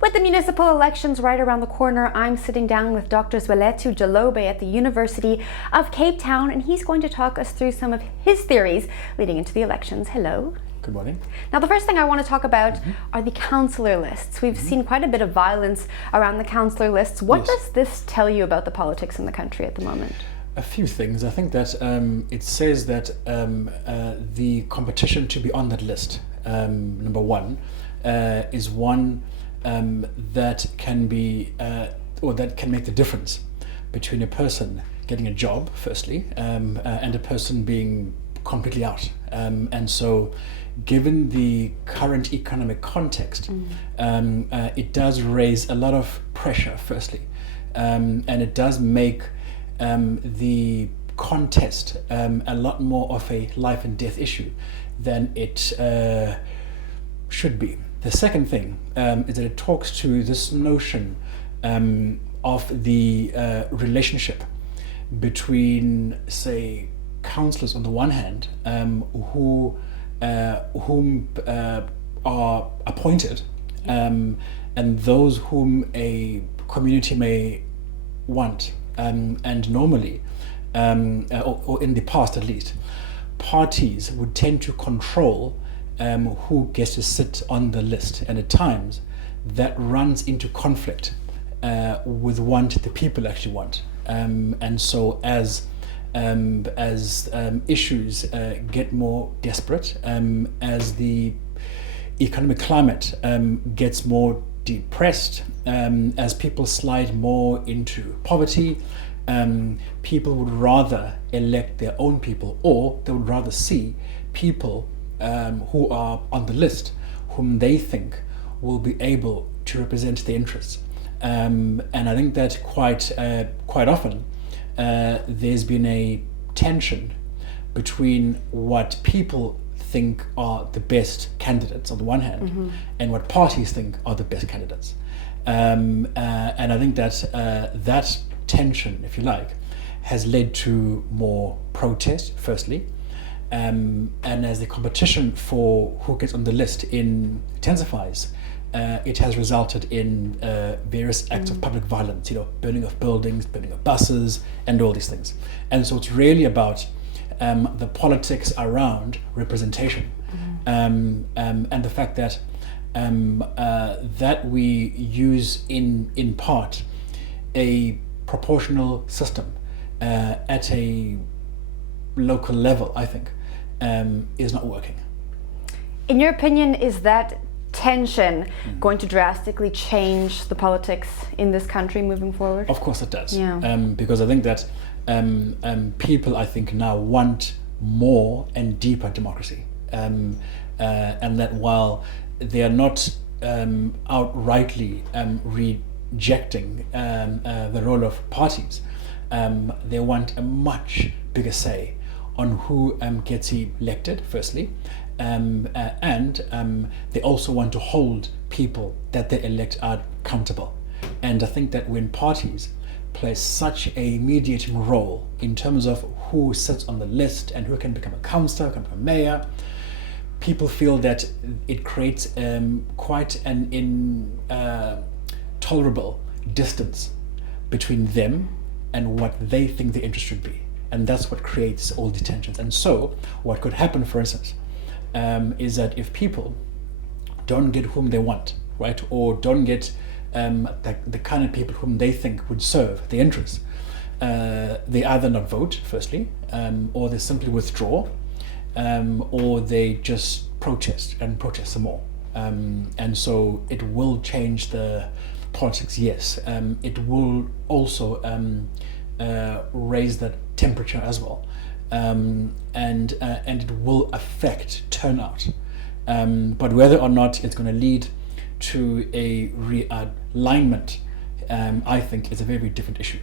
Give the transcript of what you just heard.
With the municipal elections right around the corner, I'm sitting down with Dr. Zweletu Jalobe at the University of Cape Town, and he's going to talk us through some of his theories leading into the elections. Hello. Good morning. Now, the first thing I want to talk about are the councilor lists. We've seen quite a bit of violence around the councilor lists. What does this tell you about the politics in the country at the moment? A few things. I think that it says that the competition to be on that list, number one, is one that can be or that can make the difference between a person getting a job, firstly, and a person being completely out. And so, given the current economic context, it does raise a lot of pressure, firstly, and it does make the contest a lot more of a life and death issue than it should be. The second thing is that it talks to this notion of the relationship between, say, councillors on the one hand, whom are appointed, and those whom a community may want. And normally, or in the past at least, parties would tend to control who gets to sit on the list, and at times that runs into conflict with what the people actually want. And so as issues get more desperate, as the economic climate gets more depressed, as people slide more into poverty, people would rather elect their own people, or they would rather see people who are on the list whom they think will be able to represent their interests. And I think that quite often there's been a tension between what people think are the best candidates on the one hand, and what parties think are the best candidates. And I think that that tension, if you like, has led to more protest, firstly. And as the competition for who gets on the list intensifies, it has resulted in various acts of public violence, burning of buildings, burning of buses, and all these things. And so it's really about the politics around representation, and the fact that that we use in part a proportional system at a local level, I think, is not working. In your opinion, is that tension going to drastically change the politics in this country moving forward? Of course it does. Yeah. Because I think that people, I think, now want more and deeper democracy, and that while they are not outrightly rejecting the role of parties, they want a much bigger say on who gets elected, firstly, and they also want to hold people that they elect accountable. And I think that when parties play such a mediating role in terms of who sits on the list and who can become a councillor, can become a mayor, people feel that it creates quite an intolerable distance between them and what they think the interest should be. And that's what creates all the tensions. And so what could happen, for instance, is that if people don't get whom they want, right, or don't get the kind of people whom they think would serve their interests, they either not vote, firstly, or they simply withdraw, or they just protest some more. And so it will change the politics, yes. It will also raise the temperature as well, and it will affect turnout. But whether or not it's going to lead to a realignment, I think is a very, very different issue.